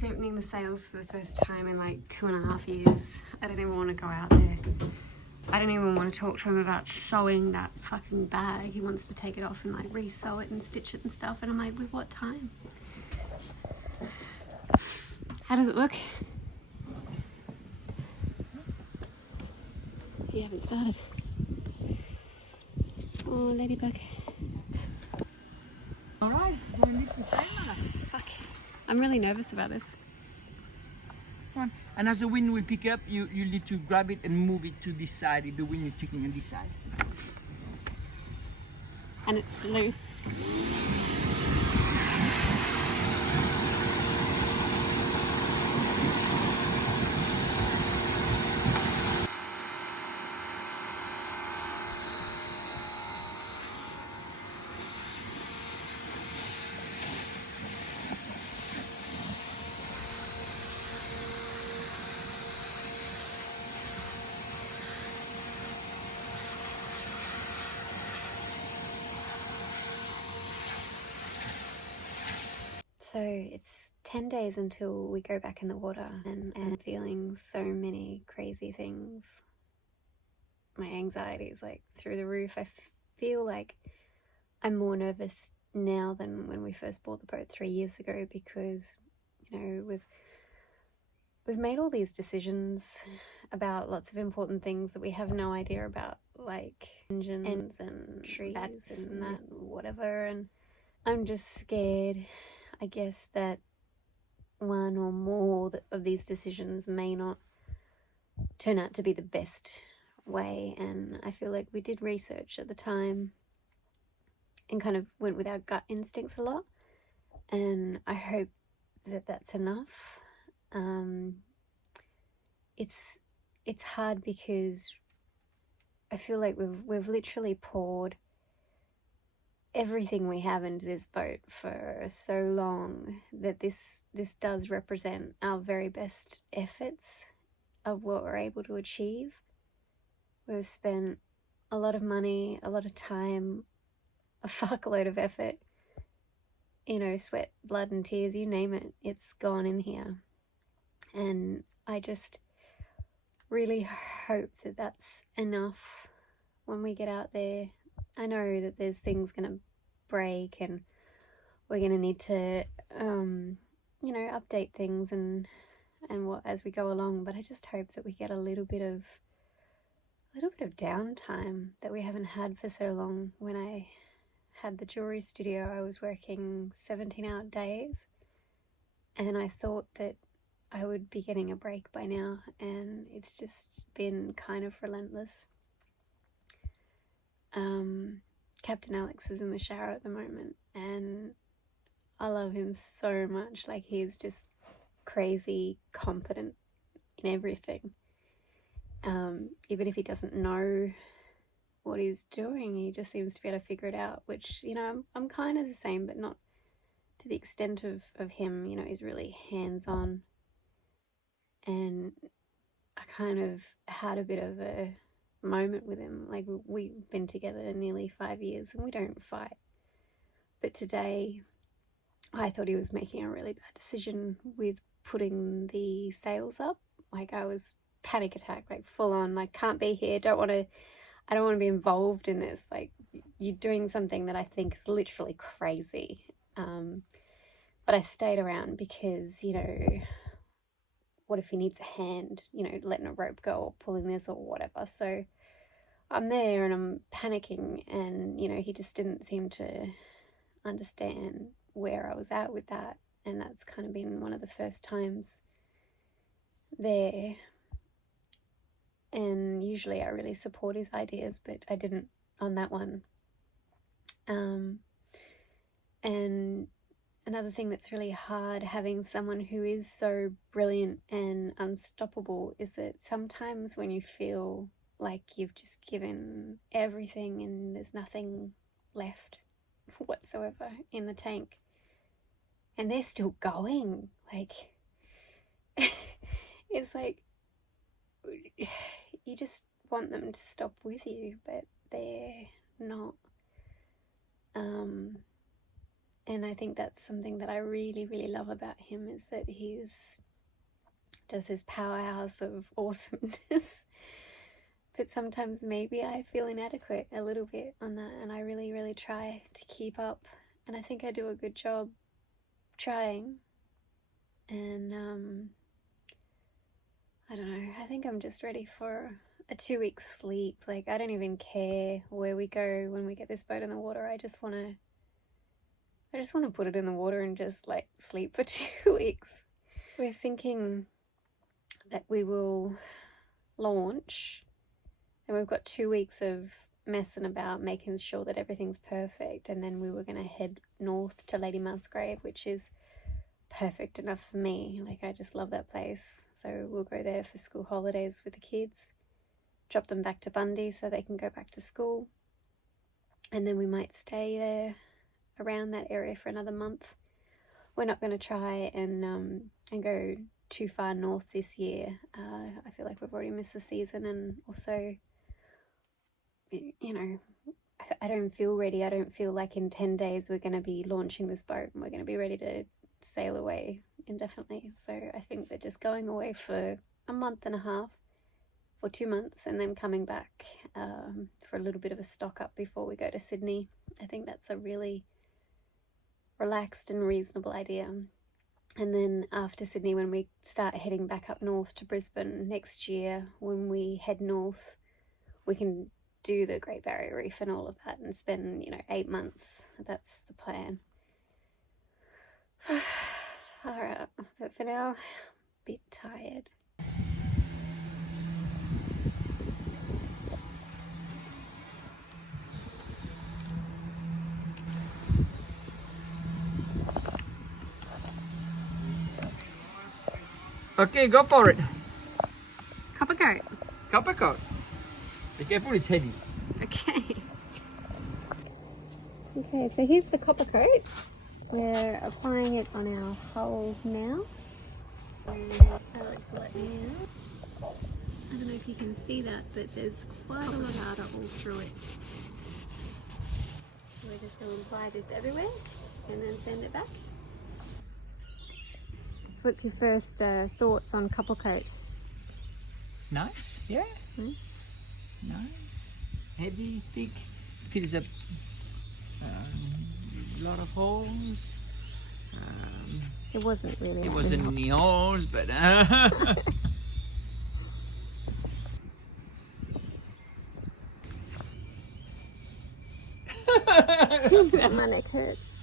He's opening the sails for the first time in like 2.5 years. I don't even want to go out there. I don't even want to talk to him about sewing that fucking bag. He wants to take it off and like re-sew it and stitch it and stuff. And I'm like, with what time? How does it look? You haven't started. Oh, ladybug. Alright, going to lift the sail now. Fuck. I'm really nervous about this. Come on. And as the wind will pick up, you need to grab it and move it to this side if the wind is picking on this side. And it's loose. So it's 10 days until we go back in the water, and I'm feeling so many crazy things. My anxiety is like through the roof. I feel like I'm more nervous now than when we first bought the boat 3 years ago, because, you know, we've made all these decisions about lots of important things that we have no idea about, like engines and trees and that, whatever, and I'm just scared, I guess, that one or more of these decisions may not turn out to be the best way. And I feel like we did research at the time and kind of went with our gut instincts a lot, and I hope that that's enough. It's hard because I feel like we've literally poured everything we have into this boat for so long that this does represent our very best efforts of what we're able to achieve. We've spent a lot of money, a lot of time, a fuckload of effort, you know, sweat, blood and tears, you name it, it's gone in here. And I just really hope that that's enough when we get out there. I know that there's things going to break and we're going to need to, you know, update things and what as we go along. But I just hope that we get a little bit of downtime that we haven't had for so long. When I had the jewelry studio, I was working 17-hour days, and I thought that I would be getting a break by now, and it's just been kind of relentless. Captain Alex is in the shower at the moment, and I love him so much. Like, he's just crazy competent in everything. Even if he doesn't know what he's doing, he just seems to be able to figure it out, which, you know, I'm kind of the same, but not to the extent of him. You know, he's really hands-on, and I kind of had a bit of a moment with him. Like, we've been together nearly 5 years and we don't fight, but today I thought he was making a really bad decision with putting the sails up. Like, I was panic attack, like full on, like, can't be here, I don't want to be involved in this. Like, you're doing something that I think is literally crazy. But I stayed around because, you know, what if he needs a hand, you know, letting a rope go or pulling this or whatever. So I'm there and I'm panicking, and, you know, he just didn't seem to understand where I was at with that. And that's kind of been one of the first times there. And usually I really support his ideas, but I didn't on that one. And another thing that's really hard having someone who is so brilliant and unstoppable is that sometimes when you feel like you've just given everything and there's nothing left whatsoever in the tank, and they're still going, like, it's like you just want them to stop with you, but they're not. And I think that's something that I really, really love about him, is that he's does his powerhouse of awesomeness. But sometimes maybe I feel inadequate a little bit on that, and I really, really try to keep up. And I think I do a good job trying. And I don't know, I think I'm just ready for a 2 week sleep. Like, I don't even care where we go when we get this boat in the water. I just want to put it in the water and just like sleep for 2 weeks. We're thinking that we will launch, and we've got 2 weeks of messing about, making sure that everything's perfect, and then we were going to head north to Lady Musgrave, which is perfect enough for me. Like, I just love that place. So we'll go there for school holidays with the kids, drop them back to Bundy so they can go back to school, and then we might stay there around that area for another month. We're not going to try and go too far north this year. I feel like we've already missed the season, and also, you know, I don't feel ready. I don't feel like in 10 days we're going to be launching this boat and we're going to be ready to sail away indefinitely. So I think that just going away for a month and a half or 2 months and then coming back for a little bit of a stock up before we go to Sydney, I think that's a really relaxed and reasonable idea. And then after Sydney, when we start heading back up north to Brisbane next year, when we head north, we can do the Great Barrier Reef and all of that and spend, 8 months. That's the plan. All right, but for now, a bit tired. Okay, go for it. Copper coat. Copper coat. Be careful, it's heavy. Okay. Okay, so here's the copper coat. We're applying it on our hull now. Alex let me in. I don't know if you can see that, but there's quite a lot of powder all through it. So we're just going to apply this everywhere and then send it back. What's your first thoughts on copper coat? Nice, yeah. Nice. Heavy, thick. Fills up a lot of holes. It wasn't really. It wasn't any holes, but My neck hurts.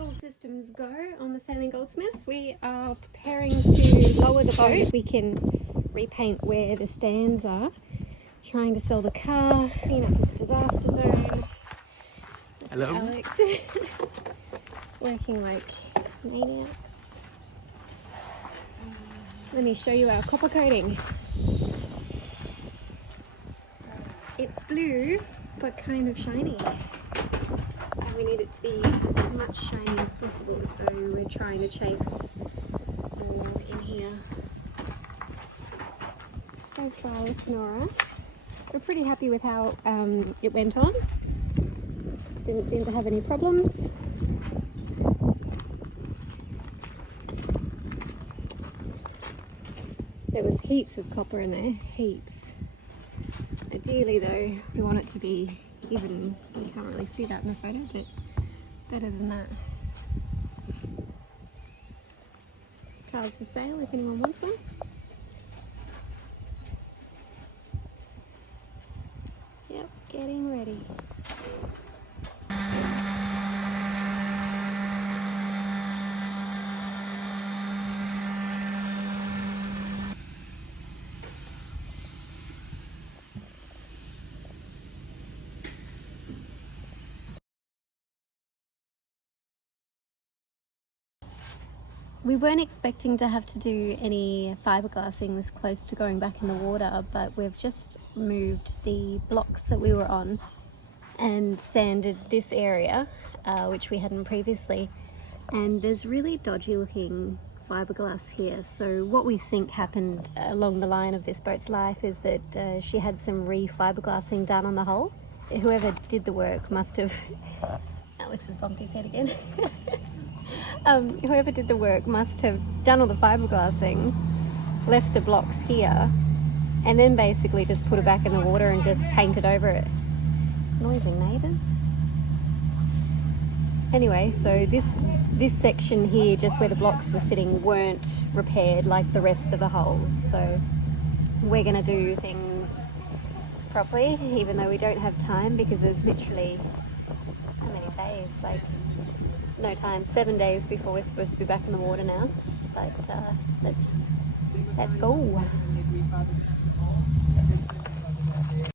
All systems go on the Sailing Goldsmiths. We are preparing to lower the boat. We can repaint where the stands are. Trying to sell the car, clean up this disaster zone. hello. Alex working like maniacs. Let me show you our copper coating. It's blue, but kind of shiny. And we need it to be as much shiny as possible, so we're trying to chase more in here. So far looking alright. We're pretty happy with how it went on. Didn't seem to have any problems. There was heaps of copper in there, heaps. Ideally though, we want it to be even, you can't really see that in the photo, but better than that. Car's for sale if anyone wants one. Yep, getting ready. We weren't expecting to have to do any fiberglassing this close to going back in the water, but we've just moved the blocks that we were on and sanded this area, which we hadn't previously. And there's really dodgy looking fiberglass here. So what we think happened along the line of this boat's life is that she had some re-fiberglassing done on the hull. Whoever did the work must have... Alex has bumped his head again. Whoever did the work must have done all the fiberglassing, left the blocks here, and then basically just put it back in the water and just painted over it. Noisy neighbours. Anyway, so this section here, just where the blocks were sitting, weren't repaired like the rest of the hull. So we're going to do things properly, even though we don't have time, because there's literally, how many days? Like, no time, 7 days before we're supposed to be back in the water now. But let's go.